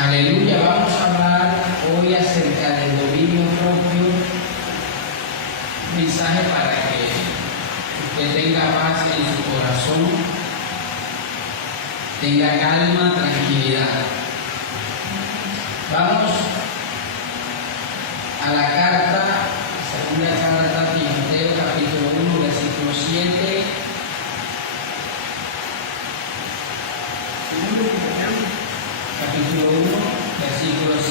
Aleluya, vamos a hablar hoy acerca del dominio propio, mensaje para que usted tenga paz en su corazón, tenga calma, tranquilidad. Vamos a la segunda carta a Timoteo, capítulo 1, versículo 7. Capítulo 1, versículo 7.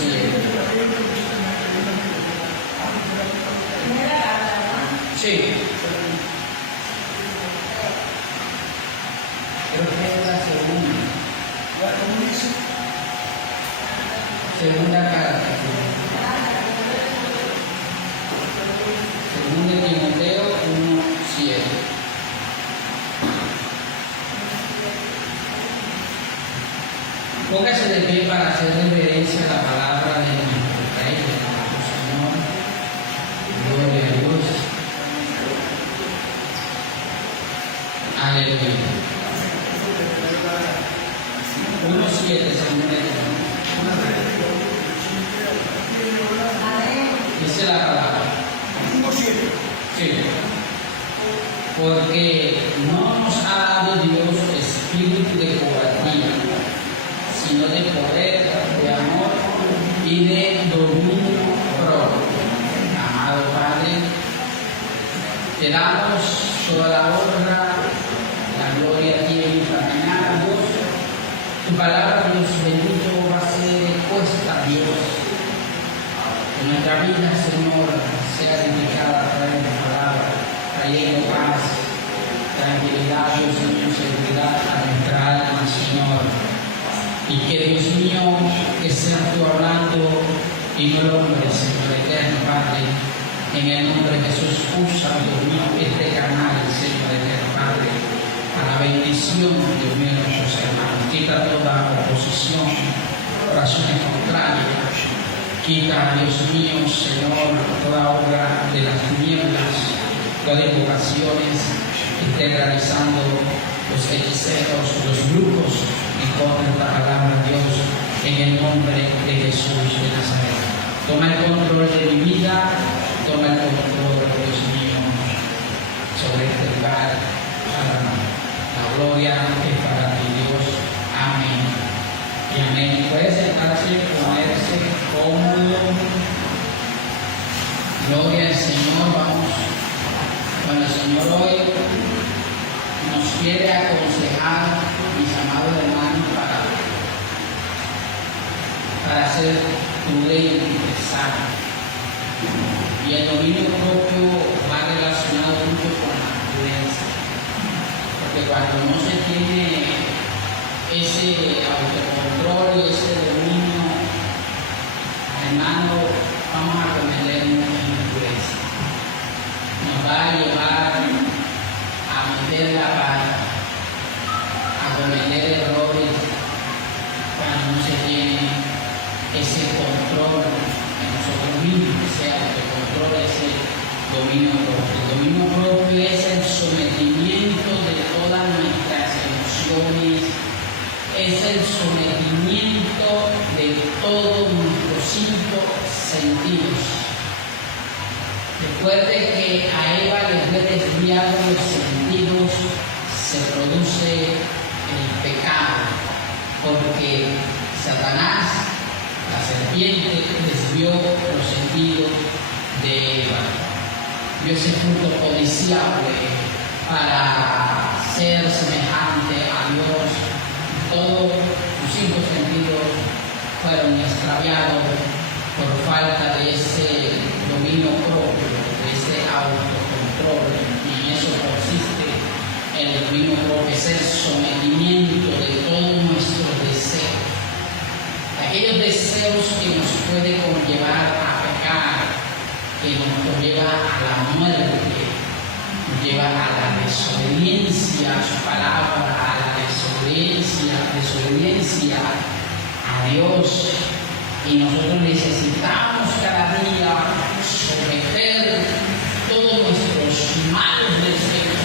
Sí. Creo que es la segunda. Segunda carta. Segunda de Timoteo 1, 7. Póngase de pie para hacer reverencia a la palabra de nuestro Rey, de nuestro Señor. Gloria a Dios. Aleluya. 1:7, según dice la palabra. 1:7. Sí. Porque no nos ha dado Dios espíritu de cobardía, sino de poder, de amor y de dominio propio. Amado Padre, te damos toda la honra, la gloria a ti en esta mañana, Dios. Tu palabra, Dios bendito, va a ser expuesta, Dios. Que nuestra vida, Señor, sea dedicada a través de tu palabra, trayendo paz, tranquilidad, Dios mío, seguridad a nuestra alma, Señor. Y que Dios mío, que seas tú hablando y no el hombre, Señor eterno Padre, en el nombre de Jesús, usa, Dios mío, este canal, Señor eterno Padre, a la bendición, Dios mío, de nuestros hermanos. Quita toda oposición, oraciones contrarias, quita, Dios mío, Señor, toda obra de las tinieblas, todas las invocaciones que estén realizando los hechiceros, los brujos, en contra de la palabra de Dios, en el nombre de Jesús de Nazaret. Toma el control de mi vida, toma el control, Dios mío, sobre este lugar. La gloria es para ti, Dios. Amén. Y amén. Puede sentarse, ponerse cómodo. Gloria al Señor. Vamos. Bueno, el Señor hoy nos quiere aconsejar, mis amados hermanos, para ser prudente y sano. Y el dominio propio va relacionado mucho con la prudencia. Porque cuando no se tiene ese autocontrol y ese dominio, hermano, vamos a cometer mucha imprudencia. Nos va a llevar a meter la pata, a cometer errores cuando no se tiene ese control en nosotros mismos, ese autocontrol, ese dominio propio. El dominio propio es el sometimiento de todas nuestras emociones, es el sometimiento de todos nuestros 5 sentidos. Recuerde que a Eva le fue desviado los sentidos, se produce el pecado, porque Satanás, la serpiente, desvió los sentidos de Eva. Vio ese fruto codiciable para ser semejante a Dios. Todos sus 5 sentidos fueron extraviados por falta de ese dominio propio, de ese autocontrol. Y en eso consiste el dominio propio, es el sometimiento de todos nuestros deseos. Aquellos deseos que nos pueden conllevar a pecar, que nos conlleva a la muerte, nos lleva a la desobediencia a su palabra, a la desobediencia a Dios. Y nosotros necesitamos cada día someter todos nuestros malos deseos.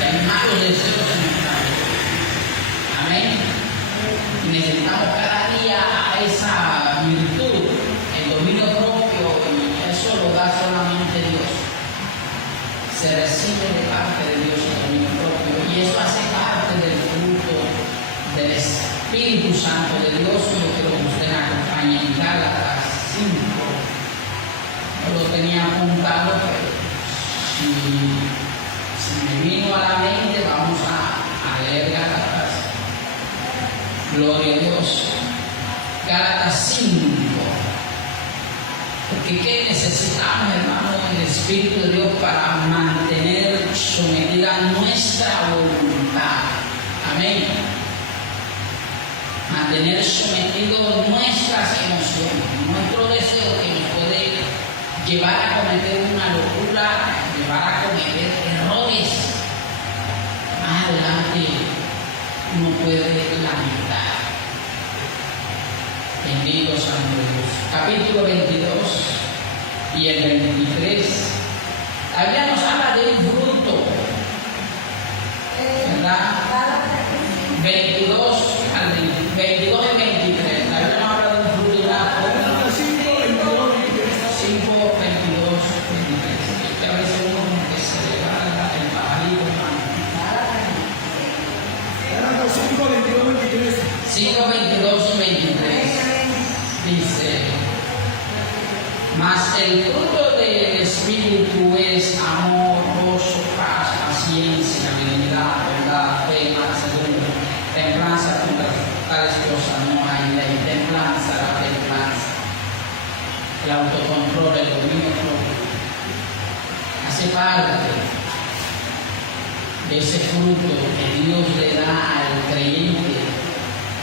Hay malos deseos en nuestra vida. Amén. necesitamos cada día a esa virtud, el dominio propio, y eso lo da solamente Dios. Se recibe de parte de Dios el dominio propio, y eso hace parte del fruto del Espíritu Santo de Dios. Yo quiero que usted me acompañe en Gálatas 5. Yo lo tenía apuntado, pero si me vino a la mente, vamos a leer Gálatas. Gloria a Dios. Gálatas 5. Porque ¿qué necesitamos, hermano, el Espíritu de Dios para mantener sometida nuestra voluntad? Amén. Mantener sometido nuestras emociones, nuestro deseo que nos puede llevar a cometer una locura, llevar a cometer errores. Más adelante uno puede lamentar. Bendito Santo Dios. Capítulo 22 y el 23. Todavía nos habla de un fruto, ¿verdad? 22 y 23. Todavía nos habla de un fruto. 5, 22, 23. Que a veces uno que se le va el pajarito, hermano. 5, 22 y 23. Dice: mas el fruto del Espíritu es amor, gozo, paz, paciencia, benignidad, bondad, fe, mansedumbre, templanza. Contra tales cosas no hay ley. Templanza, la templanza, el autocontrol, el dominio propio, hace parte de ese fruto que Dios le da al creyente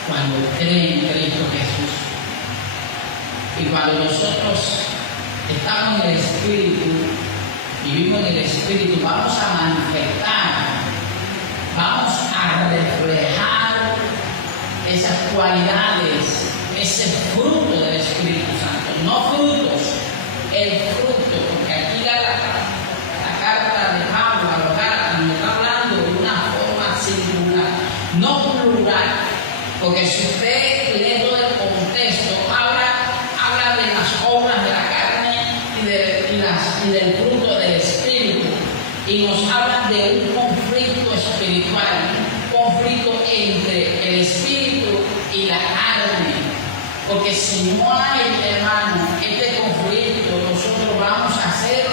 cuando cree en Cristo Jesús. Y cuando nosotros estamos en el Espíritu, vivimos en el Espíritu, vamos a manifestar, vamos a reflejar esas cualidades, ese fruto del Espíritu Santo. No frutos, el fruto, porque aquí la carta de Pablo a los Gálatas nos está hablando de una forma singular, no plural, porque si usted lee todo el contexto, habla de las obras de la carne y del fruto del Espíritu, y nos habla de un conflicto espiritual, un conflicto entre el Espíritu y la carne, porque si no hay, hermano, este conflicto, nosotros vamos a hacer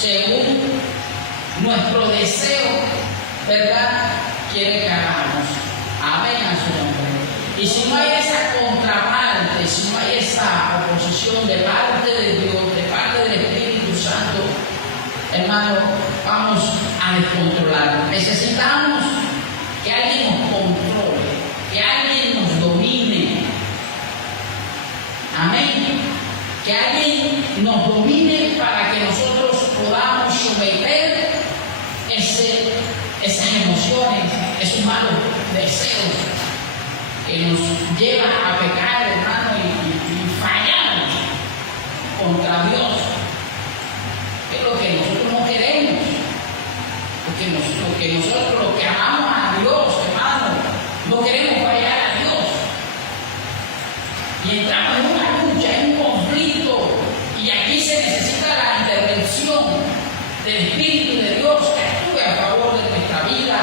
según nuestro deseo, ¿verdad? Quiere que hagamos. Amén a su nombre. Y si no hay esa contraparte, si no hay esa oposición de parte de Dios, de parte del Espíritu Santo, hermano, vamos a descontrolar. Necesitamos que alguien nos controle, que alguien nos domine. Amén. Que alguien nos domine para que nosotros podamos someter esas emociones, esos malos deseos que nos llevan a pecar, hermano, y fallar contra Dios. Es lo que nosotros no queremos, porque nosotros los que amamos a Dios, hermano, no queremos fallar a Dios. Y entramos en una lucha, en un conflicto, y aquí se necesita la intervención del Espíritu de Dios que actúe a favor de nuestra vida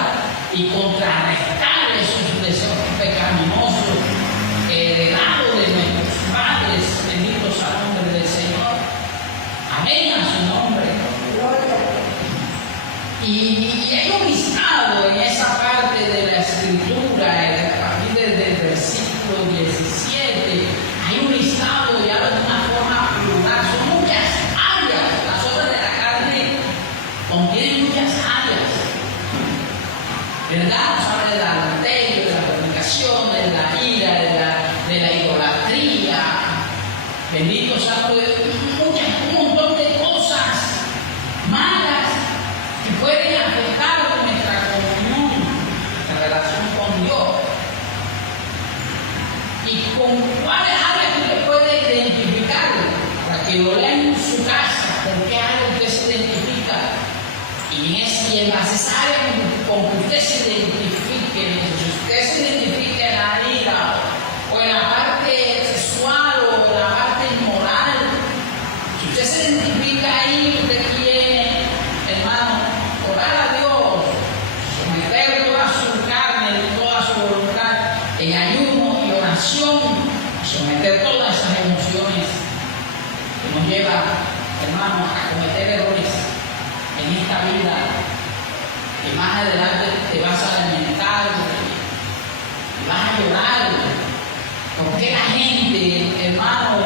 y contrarrestar esos deseos pecaminosos heredados de nuestros padres. Bendito sea el nombre del Señor. Amén a su nombre. Y hay un listado en esa parte de la Escritura, a partir del versículo 17, hay un listado y habla de una forma plural. Son muchas áreas. Las obras de la carne contienen muchas áreas, ¿verdad? Nos habla del adulterio, de la fornicación, de la ira, de la idolatría. Bendito sea un montón de cosas malas que pueden afectar nuestra comunión, nuestra relación con Dios. ¿Y con cuáles áreas usted puede identificar? Para que lo lea en su casa, ¿con qué área usted se identifica? Y en las áreas con que usted se identifique, si usted se identifica en la ira, esta vida, que más adelante te vas a lamentar y vas a llorar. Porque la gente, hermano,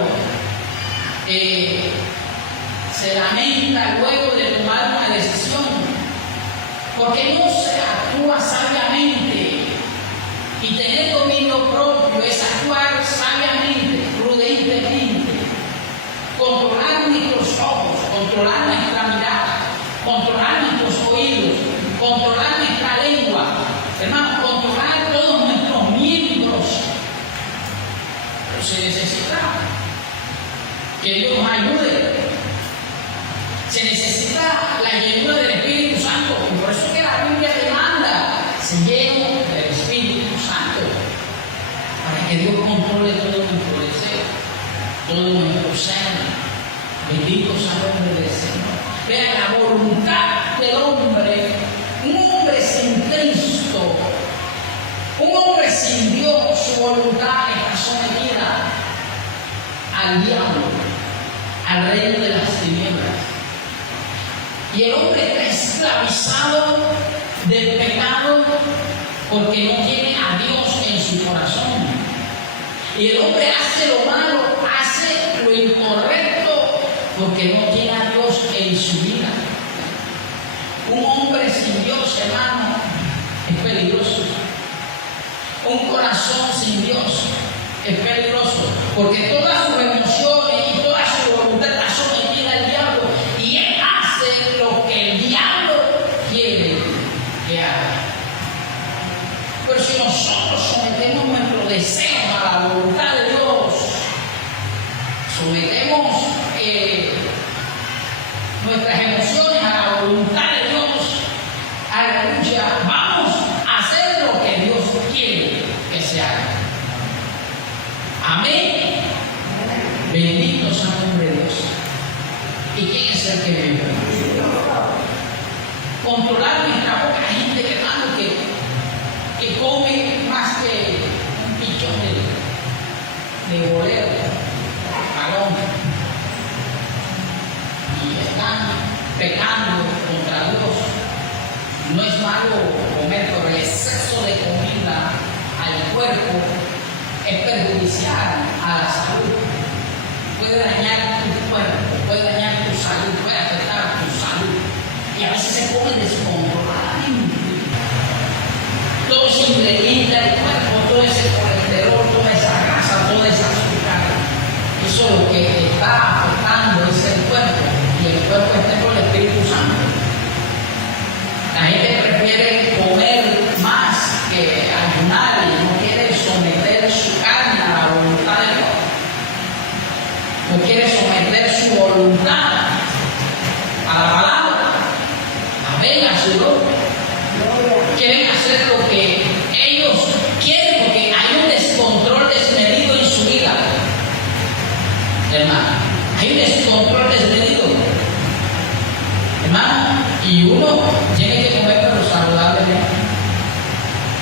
se lamenta luego de tomar una decisión, porque no se actúa sabiamente. Y tener dominio propio es actuar sabiamente, prudentemente, controlar nuestros ojos, controlar nuestra mirada, controlar nuestros oídos, controlar nuestra lengua, hermano, controlar todos nuestros miembros. Pero se necesita que Dios nos ayude. Se necesita la llenura del Espíritu Santo. Y por eso que la Biblia demanda se llene del Espíritu Santo, para que Dios controle todo nuestro deseo, todo nuestro ser. Bendito sea el nombre del Señor. Vean la voluntad del hombre, un hombre sin Cristo, un hombre sin Dios, su voluntad está sometida al diablo, al reino de las tinieblas. Y el hombre está esclavizado del pecado porque no tiene a Dios en su corazón. Y el hombre hace lo malo, hace lo incorrecto porque no tiene a Dios en su vida. Un hombre sin Dios, hermano, es peligroso. Un corazón sin Dios es peligroso, porque todas sus emociones y toda su voluntad está sometida al diablo, y él hace lo que el diablo quiere que haga. Pero si nosotros sometemos nuestro deseo a la voluntad de Dios, sometemos nuestras emociones a la voluntad de Dios, aleluya, vamos a hacer lo que Dios quiere que se haga. Amén. Bendito sea el nombre de Dios. ¿Y quién es el que vive? Controlar nuestra boca. Hay gente que, hermano, que come más que un pichón de bolero, balón, y están pecando contra Dios. No es malo comer, pero el exceso de comida al cuerpo es perjudicial a la salud. Puede dañar tu cuerpo, puede dañar tu salud, puede afectar tu salud. Y a veces se come descontroladamente. Todo ese ingrediente del cuerpo, todo ese colesterol, toda esa grasa, toda esa azúcar, eso lo que está afectando es el cuerpo, y el cuerpo está con el Espíritu Santo. La gente prefiere comer más que ayunar y no quiere someter su carne a la voluntad de Dios. No quiere someter su voluntad a la palabra. Amén, a su nombre. Quieren hacer lo que ellos quieren porque hay un descontrol desmedido en su vida. Hermano, hay un descontrol desmedido. Hermano, y uno tiene que comer pero saludablemente,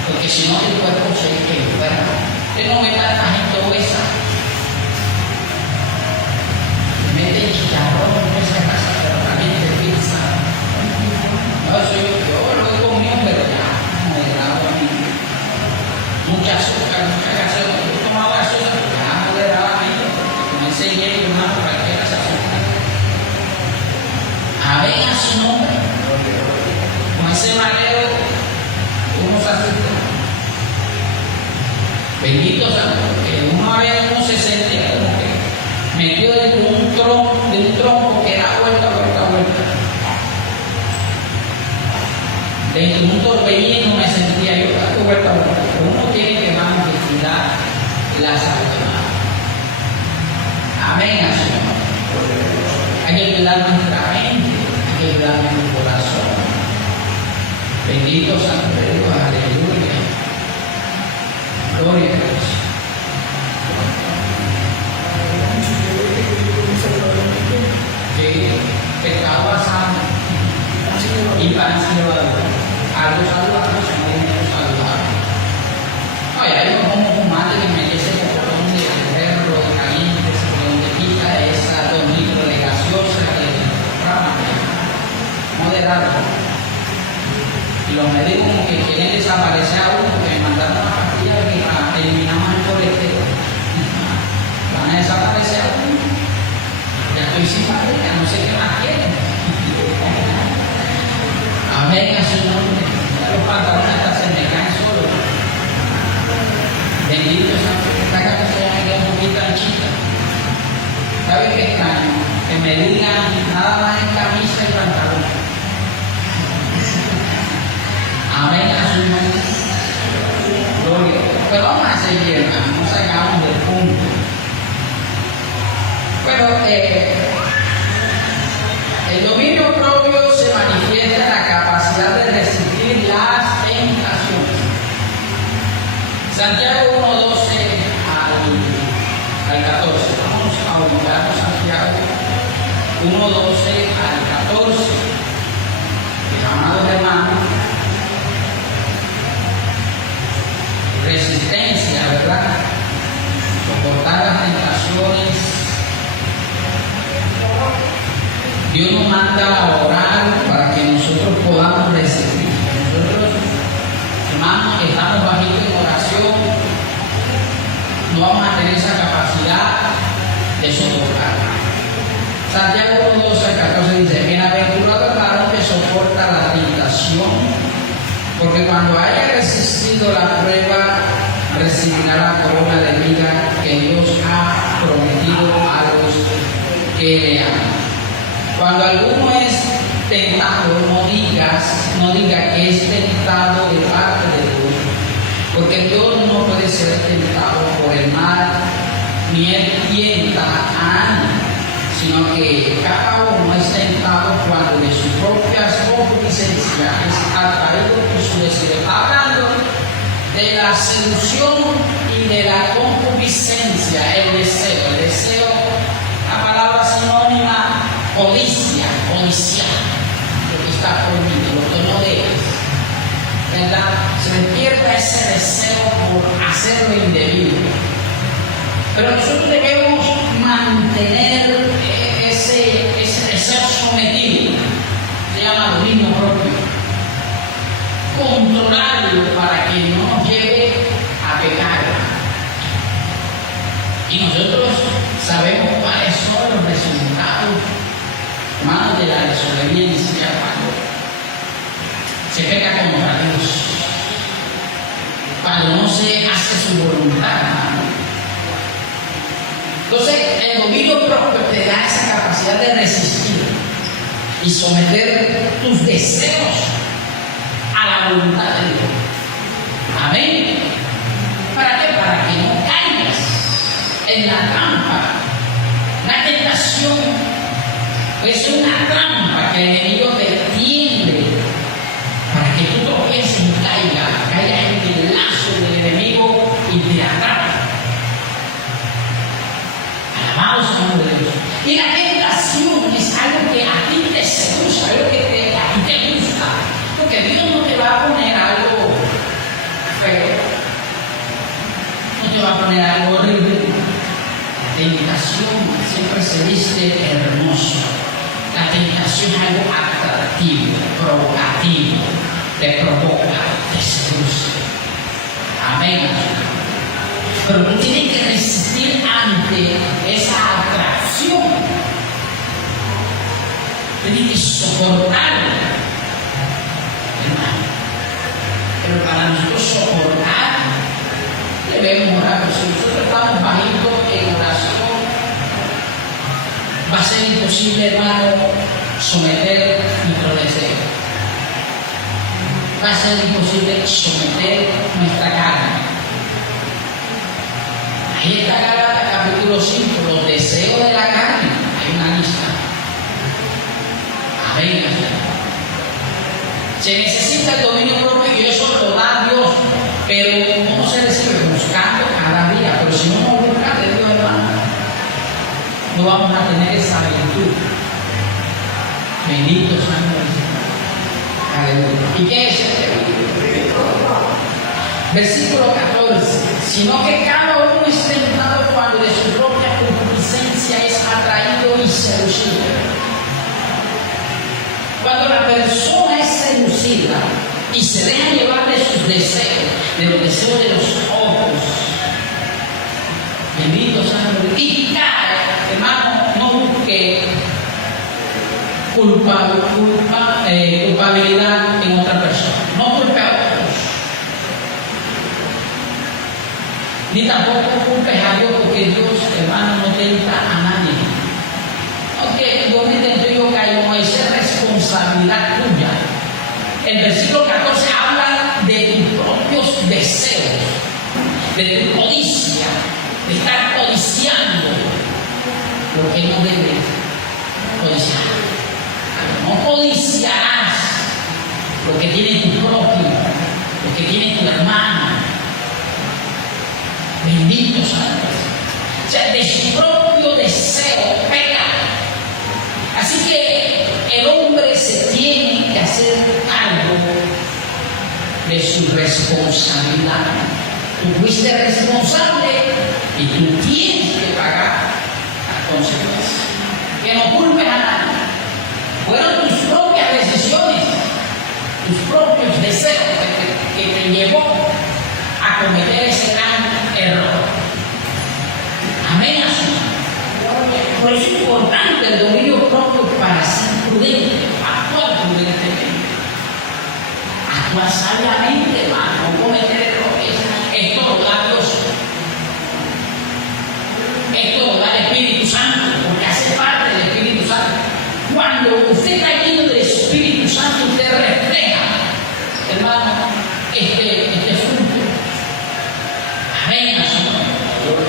porque si no el cuerpo se enferma. Usted no meta a esta gente obesa, mete chicharrón en esa casa, pero también de pizza. No, eso yo lo he comido, pero ya no me grabo a mí. Mucha azúcar, mucha gaseosa. Yo tomaba gaseosa, pero ya no le daba a mí, porque con ese hielo más cualquiera se azúcar. Amén a su nombre. Con ese mareo uno se asusta. Bendito sea, porque una vez uno se sentía como que metido dentro de un tronco que era vuelta. Dentro de un torbellino me sentía yo, dando vuelta. Pero uno tiene que manifestar la salud. Amén a su nombre. Hay que cuidar nuestra mente, hay que cuidar nuestro corazón. Bendito sea Dios, aleluya. Gloria a Dios. Que pecado asado y pan saludable. Algo saludable, son alimentos saludables. No, ya yo como fumante que me ese botón de perro, de caliente, donde quita esa 2 litros de gaseosa que moderado. Bendito esta casa ya me queda un poquito anchita. ¿Sabe qué extraño? Que me digan nada más en camisa y pantalón. Amén a su nombre. Gloria. Pero vamos a seguir, hermano, no sacamos del punto. Pero el dominio propio se manifiesta en la capacidad de resistir las tentaciones. Santiago 1:12 al 14. Vamos a ubicar Santiago 1:12 al 14. Mis amados hermanos, resistencia, ¿verdad? Soportar las tentaciones. Dios nos manda a orar para que nosotros podamos resistir. Nosotros, hermanos, estamos bajitos en oración, no vamos a tener esa capacidad de soportar. Santiago 1:12 al 14 dice: bienaventurado el varón que soporta la tentación, porque cuando haya resistido la prueba, recibirá la corona de vida que Dios ha prometido a los que le aman. Cuando alguno es tentado, no diga que es tentado de parte de Dios, porque Dios no puede ser tentado por el mal, ni él tienta a nadie, sino que cada uno es tentado cuando de sus propias concupiscencias es atraído por su deseo. Hablando de la seducción y de la concupiscencia, el deseo, la palabra sinónima, codicia, lo que está prohibido, lo que no debes, ¿verdad? Se despierta ese deseo por hacer lo indebido. Pero nosotros debemos mantener ese deseo sometido, se llama dominio propio, controlarlo para que no nos lleve a pecar. Y nosotros sabemos cuáles son los resultados, hermanos, de la desobediencia cuando se peca contra Dios, cuando no se hace su voluntad, hermano. Entonces, el dominio propio te da esa capacidad de resistir y someter tus deseos a la voluntad de Dios. Amén. ¿Para qué? Para que no caigas en la trampa. La tentación es una trampa que el enemigo te tiende para que tú tropieces y caigas en el lazo del enemigo y te atrapa. Alabados al nombre de Dios. Y la tentación es algo que a ti te seduce, algo que a ti te gusta, porque Dios no te va a poner algo feo, no te va a poner algo horrible. La tentación siempre se viste hermoso. La tentación es algo atractivo, provocativo, te provoca, te seduce. Amén. Pero tú tienes que resistir ante esa atracción. Tienes que soportarlo, hermano. Pero para nosotros soportar, debemos orar. Si nosotros estamos bajitos en oración, va a ser imposible, hermano, someter nuestro deseo. Va a ser imposible someter nuestra carne. Ahí está Gálatas capítulo 5, los deseos de la carne. Hay una lista. Amén. Se necesita el dominio propio y eso lo da Dios. Pero ¿cómo se recibe? Buscando cada día. Pero si no nos busca de Dios, hermano, no vamos a tener esa virtud. Bendito sea el Señor. Aleluya. ¿Y qué es este virtud? Versículo 14. Sino que cada uno es tentado cuando de su propia concupiscencia es atraído y seducido. Cuando la persona es seducida y se deja llevar de sus deseos, de los deseos de los ojos, bendito sea Dios, y cae, hermano, no busque culpabilidad en otra persona, no culpe a otros. Ni tampoco culpes a Dios, porque Dios, hermano, no tenta a nadie. Aunque Dios me tentó y yo caigo, esa es responsabilidad tuya. El versículo 14 habla de tus propios deseos, de tu codicia, de estar codiciando lo que no debes codiciar. No codiciarás lo que tiene tu propio, lo que tiene tu hermano. Bendito sea Dios. O sea, de su propio deseo peca. Así que el hombre se tiene que hacer algo de su responsabilidad. Tú fuiste responsable y tú tienes que pagar las consecuencias. Que no culpes a nadie. Fueron tus propias decisiones, tus propios deseos que te llevó a cometer ese gran error. Amén. Por eso es importante el dominio propio para ser prudente, actuar prudentemente, actuar sabiamente, hermano, no cometer errores. Esto lo da Dios. Esto lo da el Espíritu Santo, porque hace parte del Espíritu Santo. Cuando usted está lleno del Espíritu Santo, usted refleja, hermano, este fruto. Amén, Señor.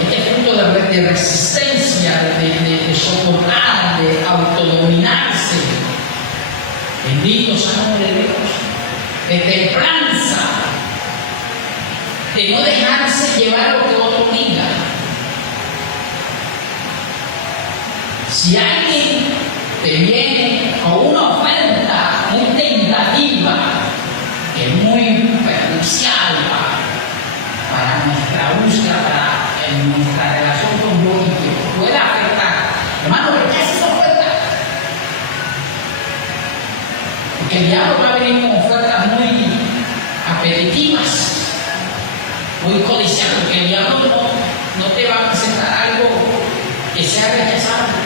Este fruto de resistencia, de soportar, de autodominarse. Bendito sea el nombre de Dios. De templanza, de no dejarse llevar lo que otro diga. Si alguien te viene con una oferta muy tentativa, que es muy perjudicial para nuestra búsqueda, para nuestra relación con Dios y que pueda afectar, hermano, rechaza esa oferta. Porque el diablo va a venir con ofertas muy apetitivas, muy codiciadas, porque el diablo no te va a presentar algo que sea rechazable,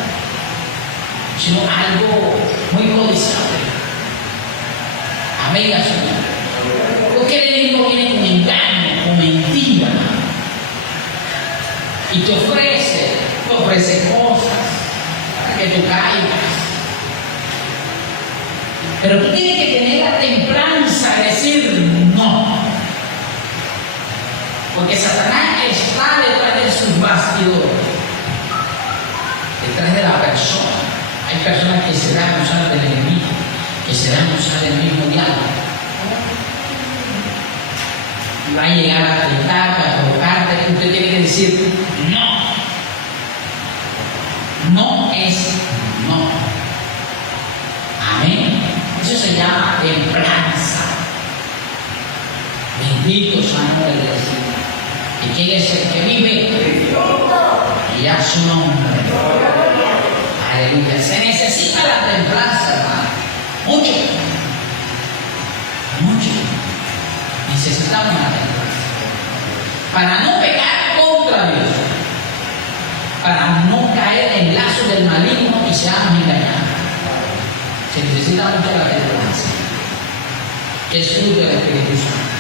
sino algo muy codiciable. Amén, Señor. Porque el enemigo viene con engaño, con mentira, y te ofrece cosas para que tú caigas. Pero tú tienes que tener la templanza de decir no. Porque Satanás está detrás de sus bastidores, detrás de la persona. Hay personas que se dan a usar del enemigo, que se dan a usar del mismo diablo. Y va a llegar a tentarte, a provocarte, usted tiene que decir no. No es no. Amén. Eso se llama templanza. Bendito sea el nombre de Dios. ¿Y quién es el que vive? Y a su nombre. Aleluya. Se necesita la templanza, hermano. Mucho. Necesitamos la templanza. Para no pecar contra Dios. Para no caer en el lazo del maligno y seamos engañados. Se necesita mucho la templanza, que es fruto del Espíritu Santo.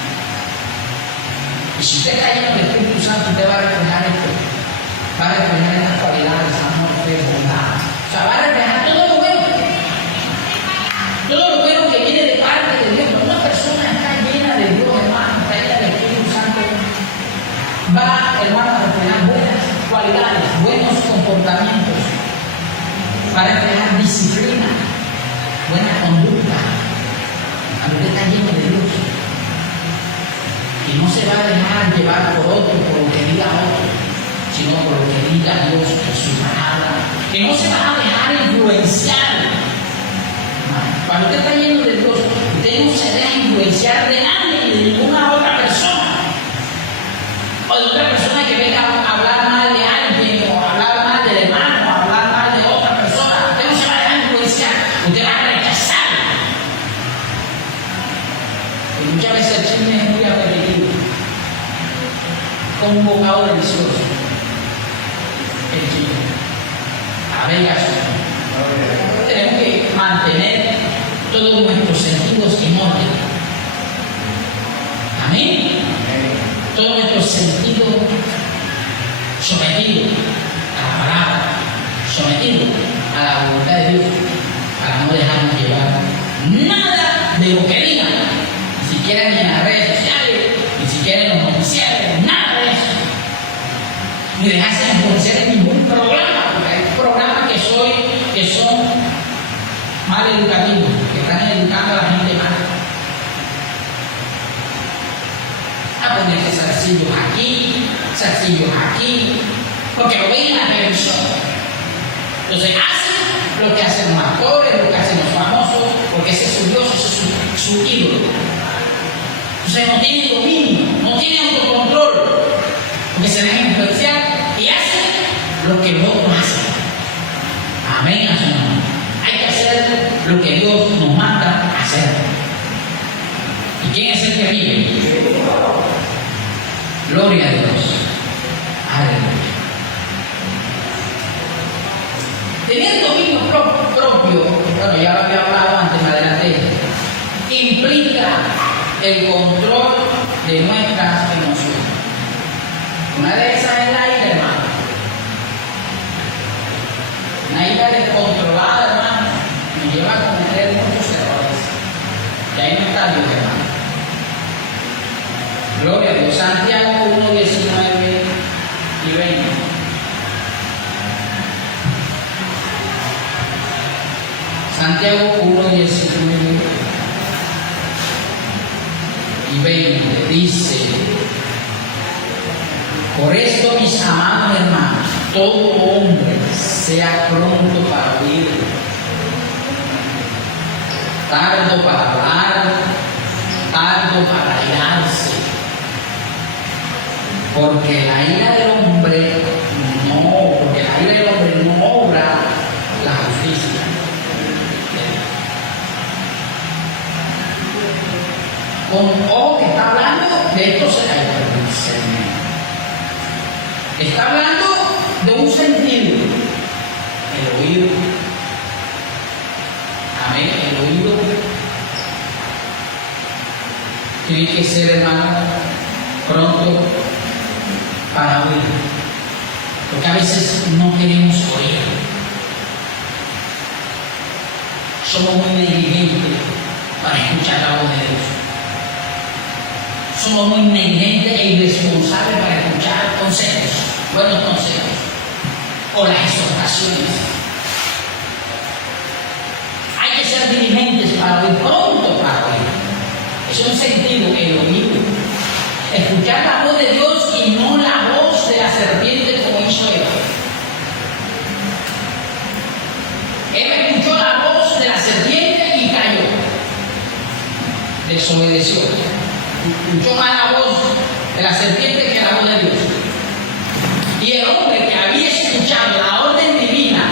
Y si usted está lleno del Espíritu Santo, usted va a reflejar esto. Va a reflejar estas cualidades, amor, fe, bondad. O sea, va a reflejar todo lo bueno. Todo lo bueno que viene de parte de Dios. Cuando una persona está llena de Dios, hermano, está llena del Espíritu Santo, va, hermano, a reflejar buenas cualidades, buenos comportamientos. Va a reflejar disciplina, buena conducta. A lo que está lleno de Dios. Y no se va a dejar llevar por otro, por lo que diga otro, sino por lo que diga Dios en su palabra. Que no se va a dejar influenciar. Cuando usted está lleno de Dios, usted no se deja influenciar de nadie, de ninguna otra persona. O de otra persona que venga a hablar mal de alguien, o a hablar mal del hermano, o a hablar mal de otra persona. Usted no se va a dejar influenciar, usted va a rechazar. Y muchas veces el chisme es muy apetitivo, con un bocado delicioso. El chisme. Amén. Tenemos que mantener todos nuestros sentidos en orden. Amén. Todos nuestros sentidos sometido a la palabra, sometido a la voluntad de Dios, para no dejarnos llevar nada de lo que digan, ni siquiera ni en las redes sociales, ni siquiera en los noticiarios, nada de eso, ni dejarse influenciar en ningún programa, porque hay programas que son mal educativos, que están educando a la gente mal. A ponerse zarcillos aquí, porque lo ven en la televisión. Entonces hacen lo que hacen los actores, lo que hacen los famosos, porque ese es su Dios, ese es su ídolo. Entonces no tienen dominio, no tienen autocontrol, porque se dejan influenciar y hacen lo que los otros hacen. Amén, hermano. Hay que hacer lo que Dios nos manda a hacer. ¿Y quién es el que vive? Gloria a Dios. Aleluya. Tener dominio propio, bueno, ya lo había hablado antes, me adelanté, implica el control de nuestras emociones. Una de esas es la ira, hermano. Una ira descontrolada, hermano, nos lleva a cometer muchos errores. Y ahí no está Dios, hermano. Gloria a Dios. Santiago 1, 19 y 20. Santiago 1, 19 y 20 dice: por esto, mis amados hermanos, todo hombre sea pronto para oír, tardo para hablar, tardo para airarse, porque la ira del hombre no obra la justicia. Con ojo que está hablando de esto será el discernimiento. Está hablando de un sentido, el oído. Amén, el oído tiene que ser, hermano, pronto para oír, porque a veces no queremos oír. Somos muy negligentes para escuchar la voz de Dios. Somos muy negligentes e irresponsables para escuchar consejos, buenos consejos, o las exhortaciones. Hay que ser diligentes para oír, pronto para oír. Es un sentido, el oído. Escuchar la voz de Dios y no la voz de la serpiente como hizo Eva. Eva escuchó la voz de la serpiente y cayó. Desobedeció. Escuchó más la voz de la serpiente que la voz de Dios. Y el hombre que había escuchado la orden divina,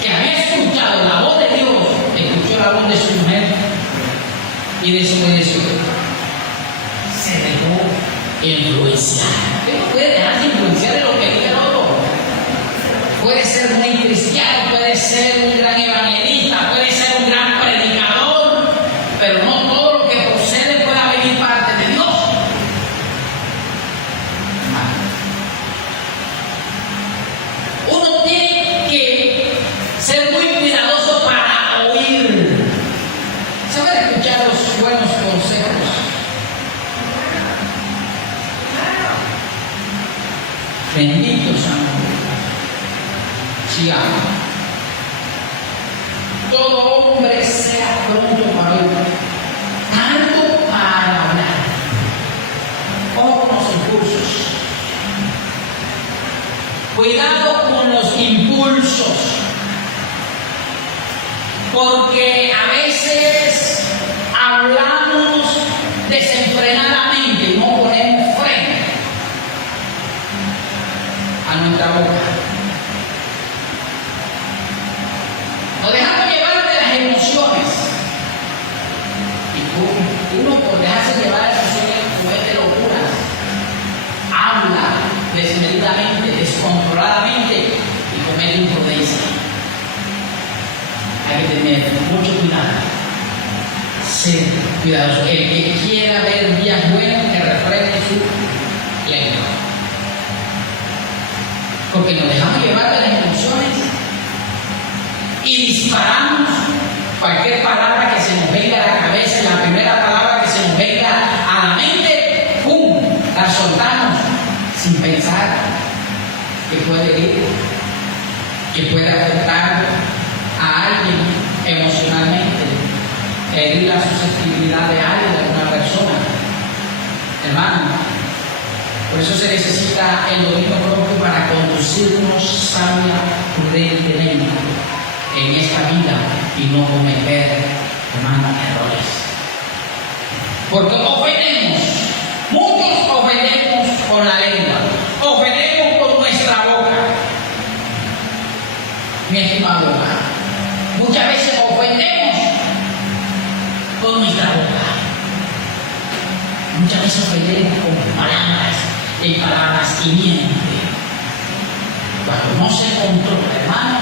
que había escuchado la voz de Dios, escuchó la voz de su mujer y desobedeció. Se dejó influenciar. Usted no puede dejarse influenciar de lo que diga el otro. Puede ser muy cristiano, puede ser un gran evangelista, puede ser un gran predicador, pero no todo lo que procede pueda venir parte de Dios. Uno tiene que ser muy cuidadoso para oír, saber escuchar los buenos consejos. Bendito Santo. Sigamos. Todo hombre sea pronto para oír, tardo para hablar. Ojo con los impulsos. Cuidado con los impulsos. Porque a veces hablamos desenfrenadamente y no ponemos freno a nuestra boca. Nos dejamos llevar de las emociones. Y uno por dejarse llevar de las emociones comete locuras. Habla desmedidamente, descontroladamente y comete imprudencia. Hay que tener mucho cuidado. Ser cuidadoso. El que quiera ver días buenos, que refrene su lengua. porque nos dejamos llevar de las emociones y disparamos cualquier palabra que se nos venga a la cabeza, y la primera palabra que se nos venga a la mente, ¡pum!, la soltamos sin pensar que puede ir, que puede afectar a alguien emocionalmente, herir la susceptibilidad de alguien, de una persona. Hermano, por eso se necesita el dominio propio para conducirnos sabia, prudentemente en esta vida y no cometer, hermano, errores. Porque ofendemos, muchos ofendemos con la lengua, ofendemos con nuestra boca. Mi estimado hermano, muchas veces ofendemos con nuestra boca. Muchas veces ofendemos con palabras, y palabras hirientes. Cuando no se controla, hermano,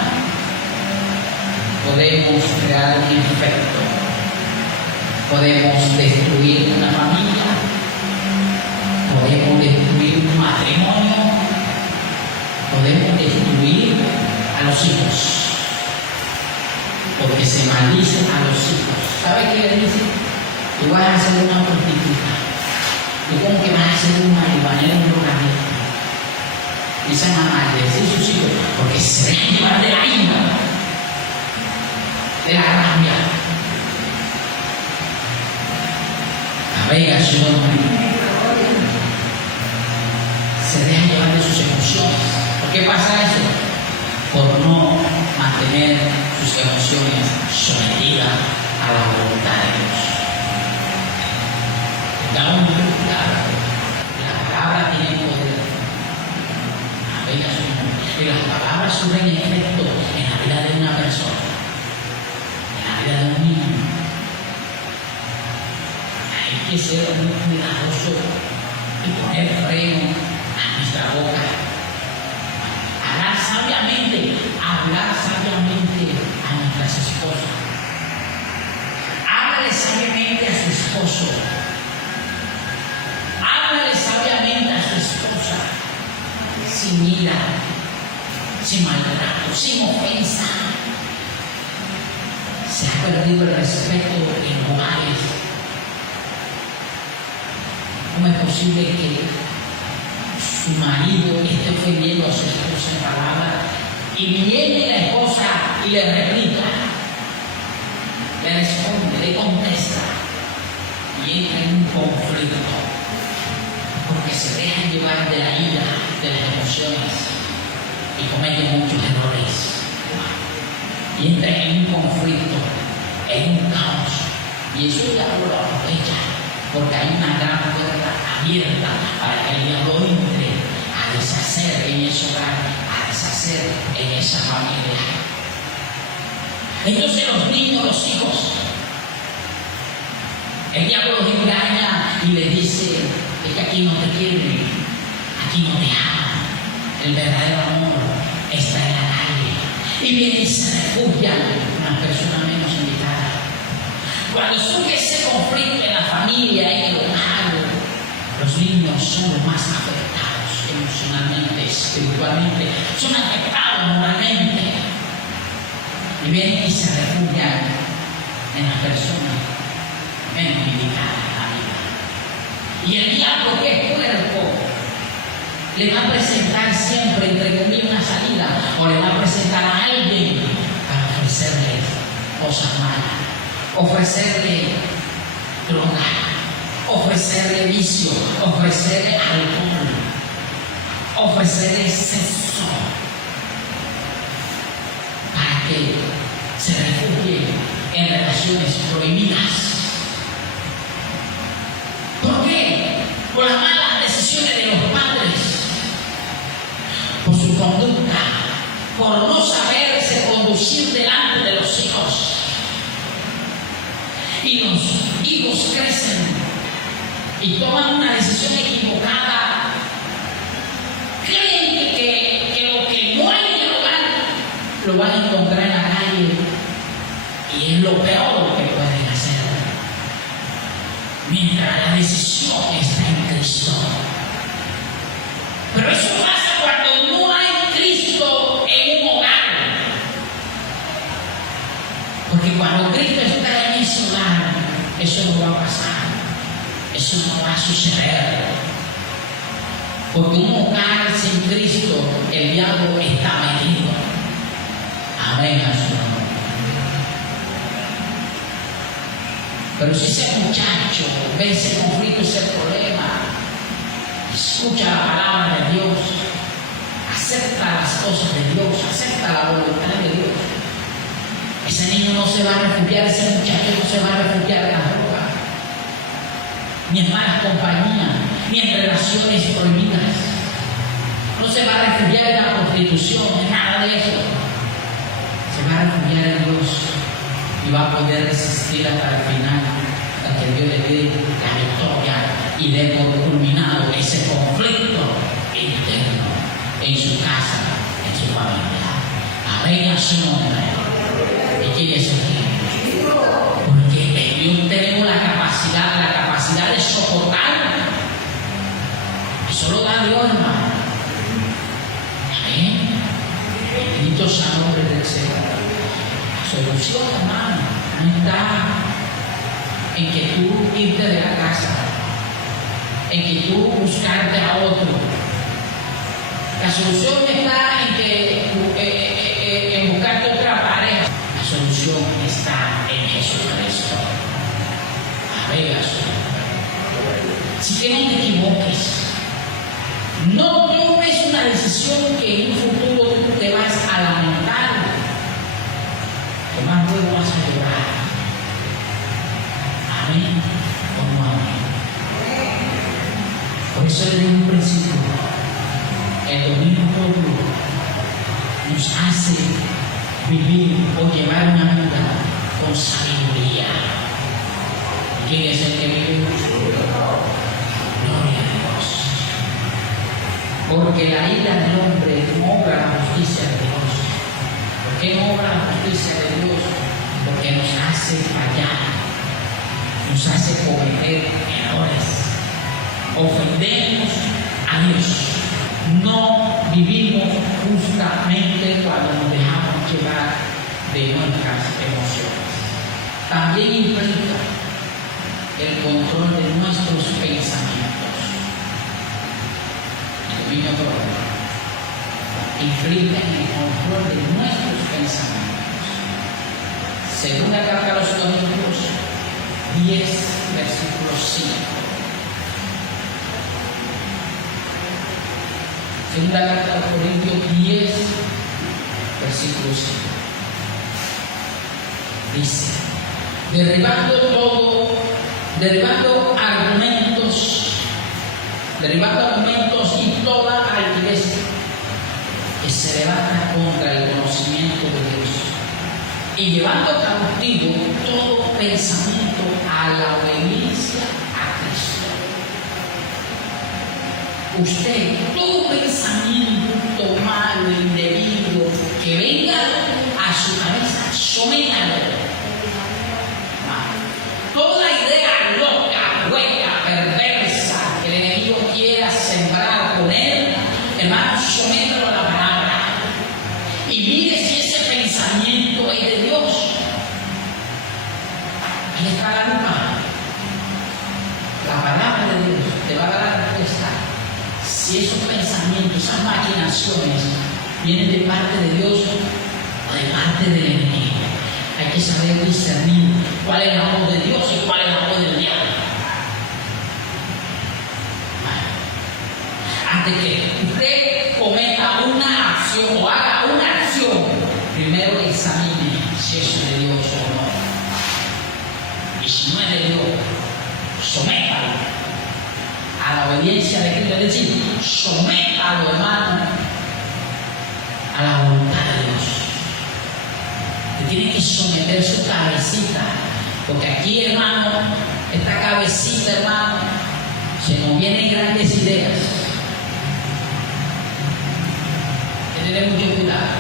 podemos crear un efecto, podemos destruir una familia, podemos destruir un matrimonio, podemos destruir a los hijos, porque se maldicen a los hijos. ¿Sabe qué le dice? Tú vas a ser una prostituta, tú como que vas a ser un marihuanero, un drogadicto. Dicen a maldecir sus hijos porque se dejan llevar de la ira, de la rabia. Venga, Señor, se dejan llevar de sus emociones. ¿Por qué pasa eso? Por no mantener sus emociones sometidas a la voluntad de Dios. Tengamos muy claro, la palabra tiene poder. Venga, Señor, y las palabras surgen efecto en la vida de una persona, en la vida de un niño. Hay que ser muy cuidadoso y poner freno a nuestra boca. Hablar sabiamente a nuestras esposas. Háblale sabiamente a su esposo. Háblale sabiamente a su esposa. Sin ira, sin maltrato, sin ofensa. Se ha perdido el respeto en hogares. ¿Cómo es posible que su marido esté ofendiendo a su esposa en palabra y viene la esposa y le replica, le responde, le contesta y entra en un conflicto porque se dejan llevar de la ira, de las emociones y cometen muchos errores y entra en un conflicto, en un caos, y eso el diablo lo aprovecha porque hay una gran puerta abierta para que el diablo entre a deshacer en ese hogar, a deshacer en esa familia. Entonces los niños, los hijos, el diablo los engaña y les dice que aquí no te quieren, aquí no te aman. El verdadero amor está en la calle y vienen y se refugian con las personas menos indicadas. Cuando surge ese conflicto en la familia, en el hogar, los niños son los más afectados emocionalmente, espiritualmente, son afectados moralmente y vienen y se refugian en las personas menos indicadas en la vida. Y el diablo, que es cuerpo, le va a presentar siempre, entre comillas, una salida, o le va a presentar a alguien para ofrecerle cosas malas, ofrecerle droga, ofrecerle vicio, ofrecerle alcohol, ofrecerle sexo, para que se refugie en relaciones prohibidas. ¿Por qué? Por las malas decisiones de los padres, por su conducta, por no saberse conducir delante de los hijos. Y los hijos crecen y toman una decisión equivocada. Creen que lo que no hay en el hogar lo van a encontrar en la calle, y es lo peor que pueden hacer. Mientras la decisión está en Cristo. Pero eso pasa cuando no hay eso no va a pasar, eso no va a suceder. Porque un hogar sin Cristo, el diablo está metido. Amén a su nombre. Pero si ese muchacho ve ese conflicto, ese problema, escucha la palabra de Dios, acepta las cosas de Dios, acepta la voluntad de Dios, ese niño no se va a refugiar, ese muchacho no se va a refugiar en la droga, ni en malas compañías, ni en relaciones prohibidas. No se va a refugiar en la prostitución, en nada de eso. Se va a refugiar en Dios y va a poder resistir hasta el final, hasta que Dios le dé la victoria y dé por culminado ese conflicto interno en su casa, en su familia. Amén a su nombre. ¿Y quién es el Dios? Porque en Dios tenemos la capacidad de soportar. Eso lo da Dios, hermano. Amén. Bendito sea el nombre del Señor. La solución, hermano, no está en que tú irte de la casa, en que tú buscarte a otro. La solución está en buscarte otra pareja. La solución está en Jesucristo. Amén. Así que no te equivoques. No tomes una decisión que en un futuro tú te vas a lamentar, que más luego vas a llorar. Amén. Como amén. Por eso desde un principio, el dominio propio nos hace vivir o llevar una vida con sabiduría. ¿Quién es el que vive? Gloria a Dios. Porque la ira del hombre no obra la justicia de Dios. ¿Por qué no obra la justicia de Dios? Porque nos hace fallar, nos hace cometer errores, ofendemos a Dios, no vivimos justamente cuando nos dejamos llevar de nuestras emociones. También implica el control de nuestros pensamientos. Dominio propio implica el control de nuestros pensamientos. Según la carta a los Corintios 10, versículo 5. Según la carta a los Corintios 10, versículo 5. Dice: derribando argumentos y toda altivez que se levanta contra el conocimiento de Dios, y llevando cautivo todo pensamiento a la obediencia a Cristo. Usted, todo pensamiento malo, indebido, que venga a su cabeza, sométalo. Toda idea loca, hueca, perversa que el enemigo quiera sembrar con él, hermano, sométalo a la palabra y mire si ese pensamiento es de Dios. Ahí está la lupa. La palabra de Dios te va a dar la respuesta. Si esos pensamientos, esas maquinaciones vienen de parte de Dios o de parte del enemigo. Hay que saber discernir cuál es la voz de Dios y cuál es la voz del diablo. Antes que usted cometa una acción o haga una acción, primero examine si es de Dios o no. Y si no es de Dios, sométalo a la obediencia de Cristo. Es decir, sométalo, hermano, a la voluntad de Dios. Tiene que someter su cabecita, porque aquí, hermano, esta cabecita, hermano, se nos vienen grandes ideas. Hay que tener mucho cuidado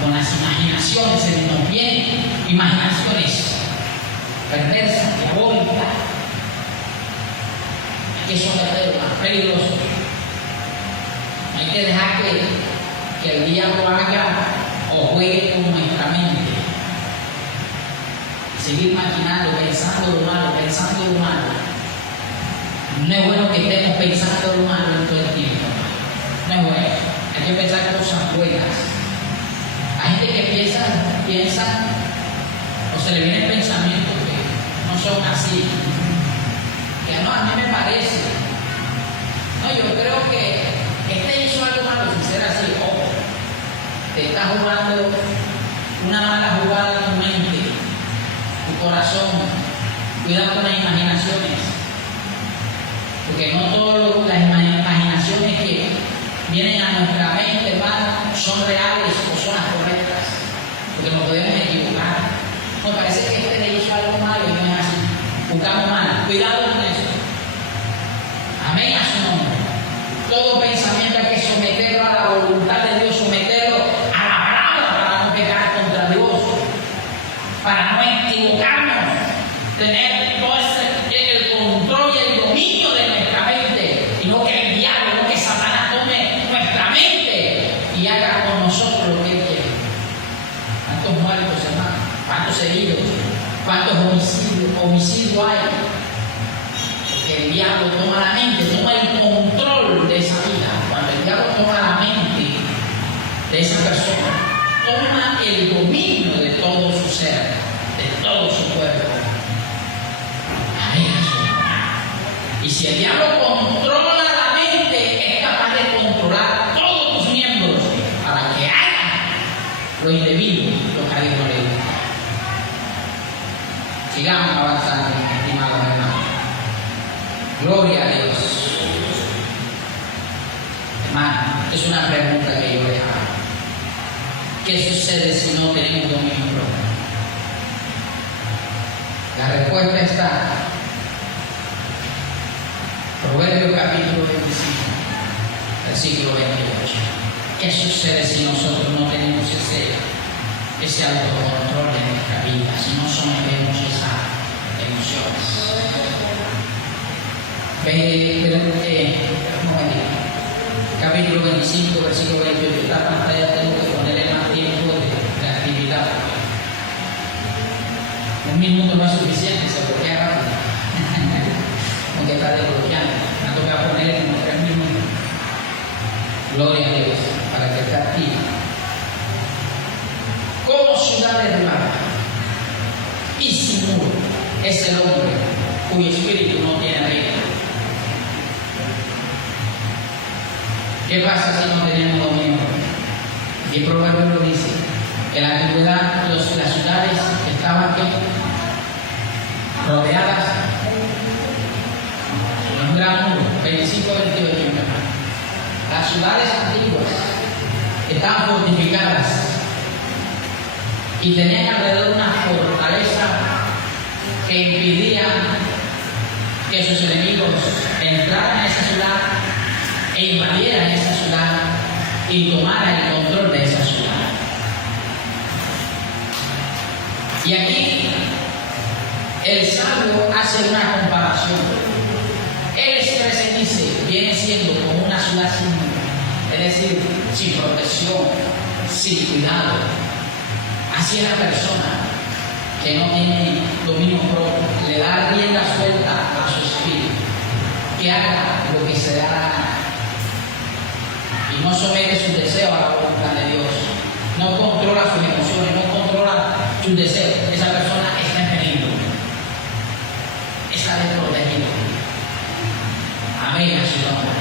con las imaginaciones, se nos vienen imaginaciones perversas, diabólicas. Hay que someterlo a peligroso. No hay que dejar que el diablo haga o juegue con nuestra mente. seguir maquinando, pensando lo malo. No es bueno que estemos pensando lo malo todo el tiempo. No es bueno. Hay que pensar cosas buenas. Hay gente que piensa o se le vienen pensamientos que no son así. Que no, a mí me parece. No, yo creo que este hizo algo malo sin ser así. Ojo, te está jugando una mala jugada en tu mente, tu corazón. Cuidado con las imaginaciones. Porque no todas las imaginaciones que vienen a nuestra mente, hermano, son reales o son las correctas. Porque nos podemos equivocar. Nos parece que este le hizo algo malo y no es así. Buscamos mal. Cuidado con eso. Amén a su nombre. Todo pensamiento hay que someterlo a la voluntad de Dios, someterlo a la palabra para no pecar contra Dios, para no equivocarnos, tener todo el control y el dominio de nuestra mente, y no que el diablo, no que Satanás tome nuestra mente y haga con nosotros lo que él quiere. ¿Cuántos muertos, hermano? ¿Cuántos heridos? ¿Cuántos homicidios hay? Porque el diablo toma la mente, toma el control de esa vida. Cuando el diablo toma la mente de esa persona, toma el dominio de todo su ser, de todo su cuerpo. Amén. Y si el diablo controla la mente, es capaz de controlar todos tus miembros para que hagan lo indebido, lo que a Dios no le gusta. Sigamos avanzando, estimados hermanos. Gloria a Dios. Hermano, es una pregunta que yo le hago. ¿Qué sucede si no tenemos dominio propio? La respuesta está Proverbios capítulo 25, versículo 28. ¿Qué sucede si nosotros no tenemos ese autocontrol de nuestra vida, si no sometemos esas emociones? Capítulo 25, versículo 28. Esta pantalla tengo que ponerle más tiempo de actividad. Un minuto no es suficiente, se bloquea rápido. Aunque está desbloqueando. Me toca poner en 3 minutos. Gloria a Dios, para que esté activo. Como ciudad derribada y sin muro es el hombre cuyo espíritu no tiene reino. ¿Qué pasa si no tenemos dominio? Y el proverbio lo dice. En la antigüedad las ciudades estaban rodeadas de un gran muro, 25-28. Las ciudades antiguas estaban fortificadas y tenían alrededor una fortaleza que impedía que sus enemigos entraran a esa ciudad e invadieran esa ciudad y tomaran el control de esa ciudad. Y aquí el sabio hace una comparación. Él se dice, viene siendo como una ciudad sin muro, es decir, sin protección, sin cuidado. Así es la persona que no tiene dominio propio, le da rienda suelta a su espíritu, que haga lo que se da la gana y no somete sus deseos a la voluntad de Dios, no controla sus emociones, no controla sus deseos. Esa persona está en peligro, está desprotegido. Amén a su nombre.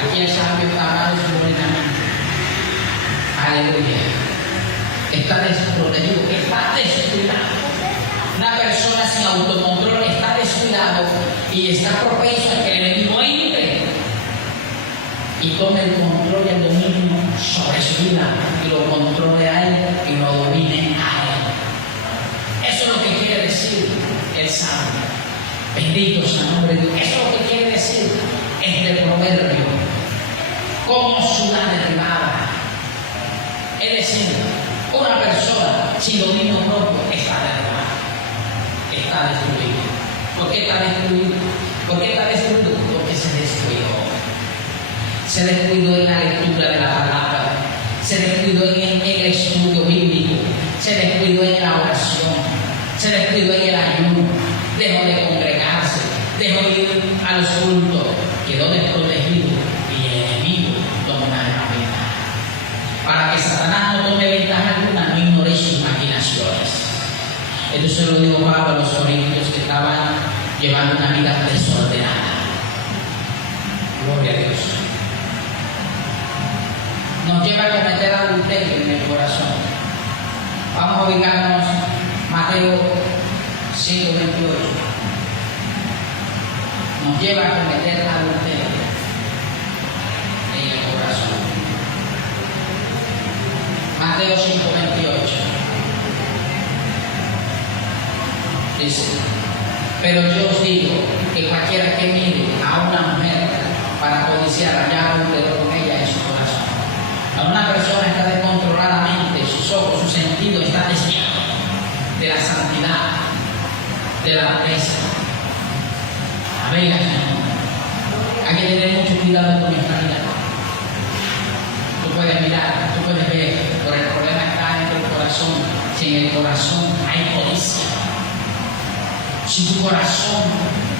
Aquí el sabio está hablando simbólicamente. Aleluya. Está desprotegido, está descuidado. Una persona sin autocontrol está descuidado y está propenso a que el enemigo entre y tome el control y el dominio sobre su vida y lo controle a él y lo domine a él. Eso es lo que quiere decir el sabio. Bendito sea el nombre de Dios. Eso es lo que quiere decir este proverbio. Como ciudad derribada. Es decir, una persona sin dominio propio está derribada, está destruida. ¿Por qué está destruido? ¿Por qué está destruido? Porque se descuidó. Se descuidó en la lectura de la palabra, se descuidó en el estudio bíblico, se descuidó en la oración, se dejó de congregarse, dejó de ir a los cultos, quedó desprotegido y el enemigo tomó una gran ventaja. Para que Satanás no tome ventaja alguna, no ignore sus maquinaciones. Esto se lo dijo Pablo a los corintios que estaban llevando una vida desordenada. Gloria a Dios. Nos lleva a cometer adulterio en el corazón. Vamos a ubicarnos Mateo 5:28. Nos lleva a cometer adulterio en el corazón. Mateo 5:28. Dice: pero yo os digo que cualquiera que mire a una mujer para codiciarla ya adulteró con ella en su corazón. Cuando una persona está descontroladamente, sus ojos, su sentido está desviado de la santidad, de la pureza. Amén. Hay que tener mucho cuidado con nuestra vida. Tú puedes mirar, tú puedes ver, pero el problema está en el corazón. Si en el corazón hay codicia, si tu corazón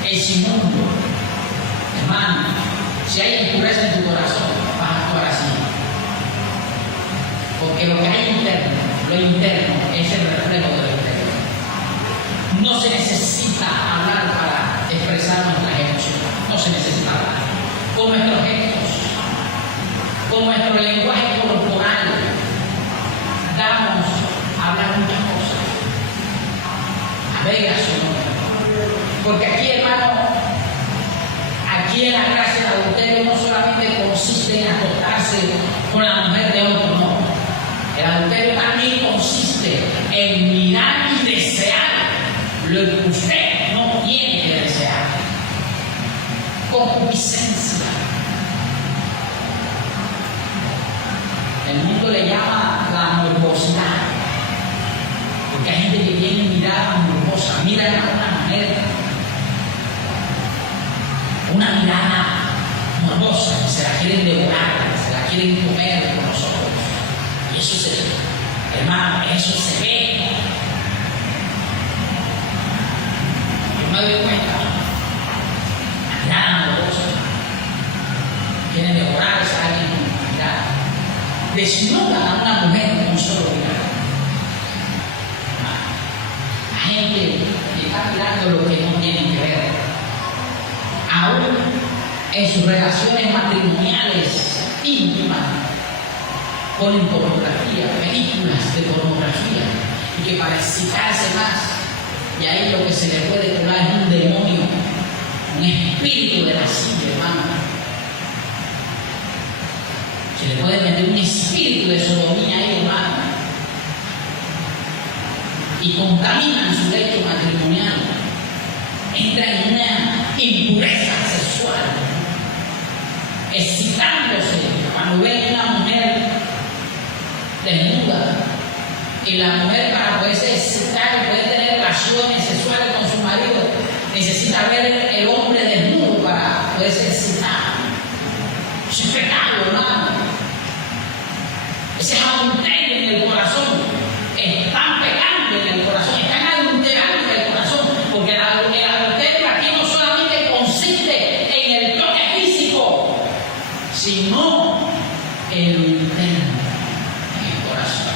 es inmundo, hermano, si hay impureza en tu corazón, vas a actuar así. Porque lo que hay interno, lo interno es el reflejo de lo exterior. No se necesita hablar para expresar nuestras emociones. No se necesita hablar. Con nuestros gestos, con nuestro lenguaje corporal, damos a hablar muchas cosas. Amén, Señor. Porque aquí, hermano, aquí en la clase de adulterio no solamente consiste en acostarse con la mujer de otro, no. El adulterio también consiste en mirar y desear lo que usted no tiene que desear. Concupiscencia. El mundo le llama la morbosidad. Porque hay gente que tiene mirada morbosa, mira a una mujer, una mirada morbosa, que se la quieren devorar, se la quieren comer con los ojos. Y eso se ve, hermano, eso se ve. Yo me doy cuenta, la mirada morbosa, quieren devorar a alguien con una mirada. Desnudan a una mujer con un solo mirar. La gente que está mirando lo que no tienen que ver. Aún en sus relaciones matrimoniales íntimas ponen pornografía, películas de pornografía, y que para excitarse más, y ahí lo que se le puede colar es un demonio, un espíritu de lascivia, hermano. Se le puede meter un espíritu de sodomía ahí, hermano, y contaminan su lecho matrimonial. Entran en una impureza sexual, excitándose cuando ven una mujer desnuda. Y la mujer, para poderse excitar y poder tener relaciones sexuales con su marido, necesita ver el hombre desnudo para poderse excitar. Eso es pecado, hermano. Ese adulterio en el corazón. Están pecando en el corazón, están adulterando en el corazón, porque el adulterio aquí no solamente consiste en el toque físico, sino en lo interno, en el corazón.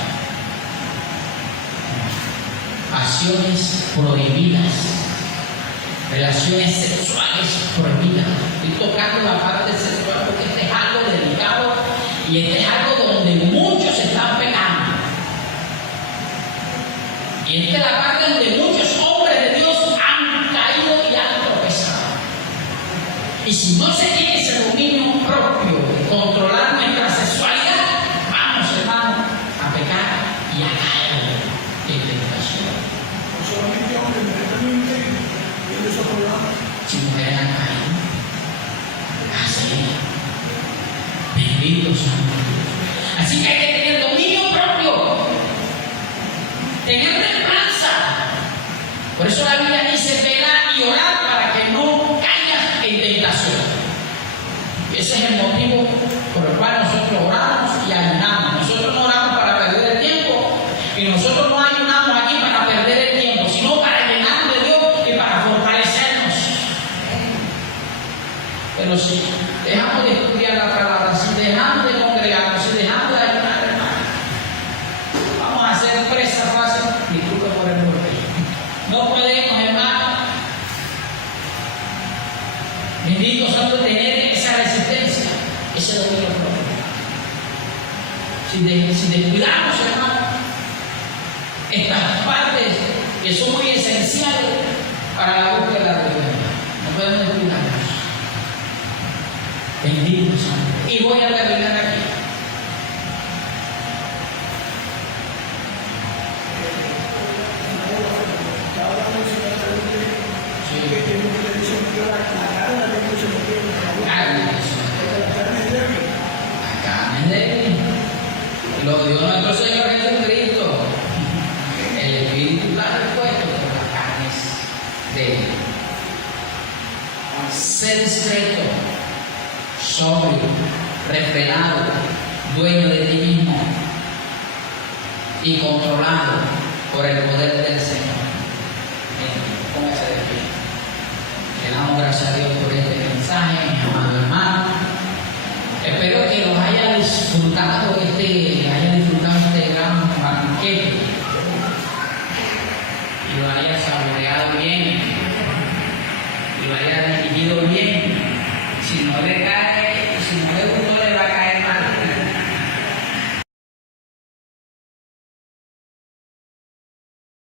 Pasiones prohibidas, relaciones sexuales prohibidas. Estoy tocando la parte sexual porque este es algo delicado y este es algo donde muchos están pecando. Y esta es la parte donde muchos hombres de Dios han caído y han tropezado. Y si no se tiene ese dominio propio de controlar nuestra sexualidad, vamos, hermano, a pecar y a caer en tentación. No solamente hombres, mujeres también ese programa. Si mujeres han caído, así es. Bendito Santo Dios. Así que hay que tener dominio propio. Tener templanza. Por eso la Biblia dice: velar y orar para que no caigas en tentación. Ese es el motivo por el cual nosotros oramos y ayunamos. Nosotros no oramos para perder el tiempo, y nosotros no ayunamos aquí para perder el tiempo, sino para llenarnos de Dios y para fortalecer ese dominio propio. Si descuidamos, hermano, estas partes que son muy esenciales para la búsqueda de la libertad, no podemos descuidarnos. Bendito Santo. Y voy a terminar aquí. Lo dio nuestro Señor Jesucristo. El Espíritu está dispuesto, pero la carne es débil. Ser discreto, sobrio, refrenado, dueño de ti mismo y controlado por el poder del Señor. Póngase de pie. Le damos gracias a Dios por este mensaje, mi amado hermano. Espero que los haya disfrutado